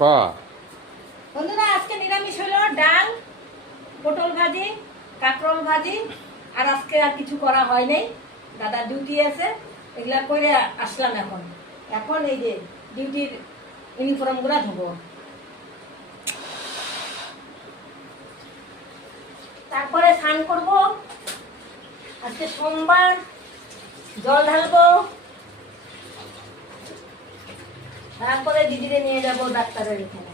ক বন্ধুরা আজকে নিরামিষ হলো ডাল, পটল ভাজি, কাঁকরোল ভাজি, আর আজকে আর কিছু করা হয় নাই। দাদা ডিউটি আছে, এগুলা করে আসলাম। এখন এই যে ডিউটির ইউনিফর্মগুলো ধোবো, তারপরে স্নান করব। আজকে সোমবার, জল ঢালবো, তারপরে দিদিরে নিয়ে যাবো ডাক্তারের এখানে।